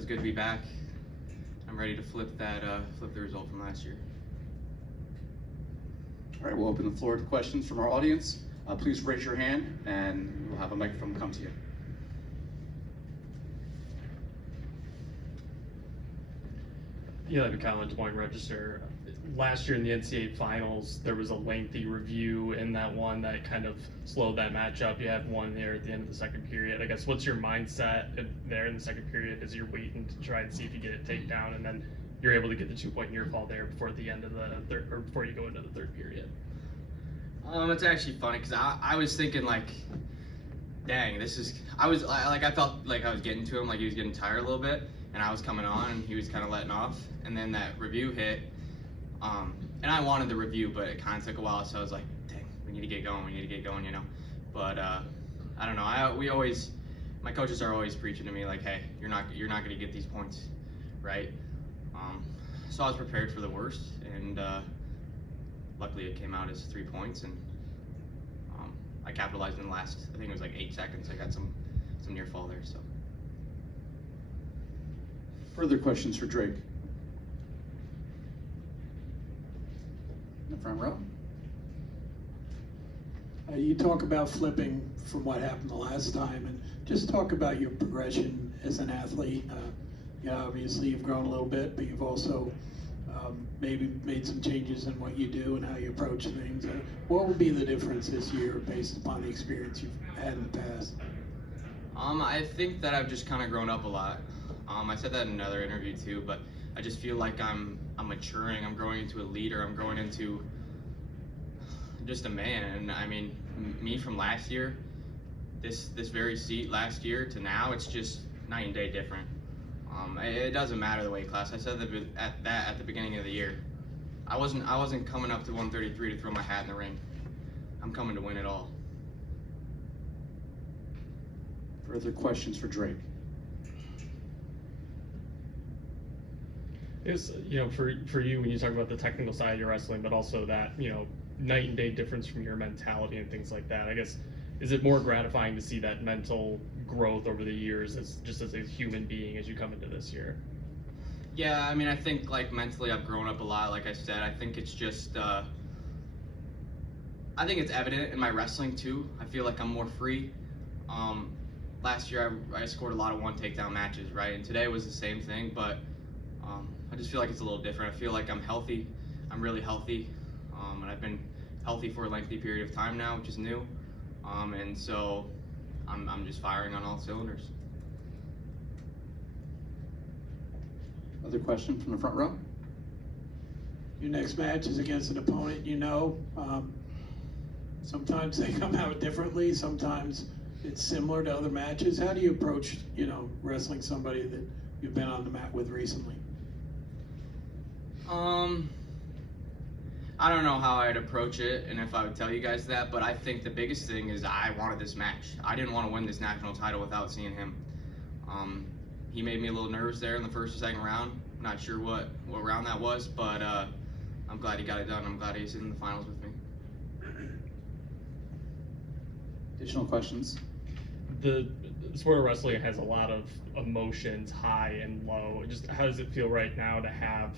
feels good to be back. I'm ready to flip the result from last year. All right, we'll open the floor to questions from our audience. Please raise your hand and we'll have a microphone come to you. Eli McCollum, Des Moines Register. Last year in the NCAA finals, there was a lengthy review in that one that kind of slowed that matchup. You had one there at the end of the second period. I guess what's your mindset there in the second period as you're waiting to try and see if you get a takedown, and then you're able to get the 2-point near fall there before the end of the third, or before you go into the third period? It's actually funny because I was thinking like, dang, I felt like I was getting to him, like he was getting tired a little bit, and I was coming on and he was kind of letting off, and then that review hit, and I wanted the review, but it kind of took a while, so I was like, dang, we need to get going, you know. But I don't know. My coaches are always preaching to me like, hey, you're not going to get these points, right? So I was prepared for the worst, and luckily it came out as 3 points, and I capitalized in the last, I think it was like 8 seconds. I got some near fall there. So. Further questions for Drake? In the front row. You talk about flipping from what happened the last time, and just talk about your progression as an athlete. Obviously you've grown a little bit, but you've also maybe made some changes in what you do and how you approach things. What will be the difference this year based upon the experience you've had in the past? I think that I've just kind of grown up a lot. I said that in another interview too, but I just feel like I'm maturing. I'm growing into a leader. I'm growing into just a man. And I mean, me from last year, this very seat last year to now, it's just night and day different. It doesn't matter the weight class. I said that at the beginning of the year. I wasn't coming up to 133 to throw my hat in the ring. I'm coming to win it all. Further questions for Drake? Is, for you, when you talk about the technical side of your wrestling, but also that, night and day difference from your mentality and things like that, I guess, is it more gratifying to see that mental growth over the years as a human being as you come into this year? Yeah, I mean, I think like mentally I've grown up a lot. Like I said, I think it's just, I think it's evident in my wrestling too. I feel like I'm more free. Last year I scored a lot of one takedown matches, right? And today was the same thing, but I just feel like it's a little different. I feel like I'm healthy. I'm really healthy. And I've been healthy for a lengthy period of time now, which is new. And so I'm just firing on all cylinders. Other question from the front row? Your next match is against an opponent sometimes they come out differently, sometimes it's similar to other matches. How do you approach, wrestling somebody that you've been on the mat with recently? I don't know how I'd approach it and if I would tell you guys that, but I think the biggest thing is I wanted this match. I didn't want to win this national title without seeing him. He made me a little nervous there in the first or second round. I'm not sure what round that was, but I'm glad he got it done. I'm glad he's in the finals with me. Additional questions? The sport of wrestling has a lot of emotions, high and low. Just how does it feel right now to have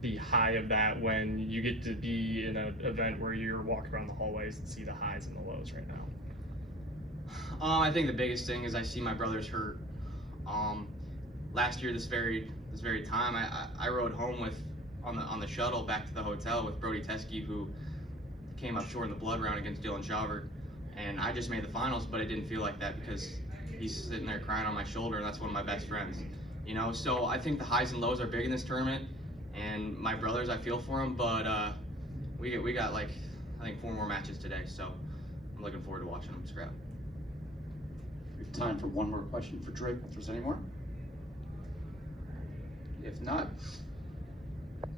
the high of that when you get to be in an event where you're walking around the hallways and see the highs and the lows right now? I think the biggest thing is I see my brothers hurt. Last year, this very time, I rode home on the shuttle back to the hotel with Brody Teskey, who came up short in the blood round against Dylan Chauver. And I just made the finals, but it didn't feel like that because he's sitting there crying on my shoulder, and that's one of my best friends. So I think the highs and lows are big in this tournament, and my brothers, I feel for them, but we got like, I think 4 more matches today, so I'm looking forward to watching them scrap. We have time for one more question for Drake, if there's any more. If not,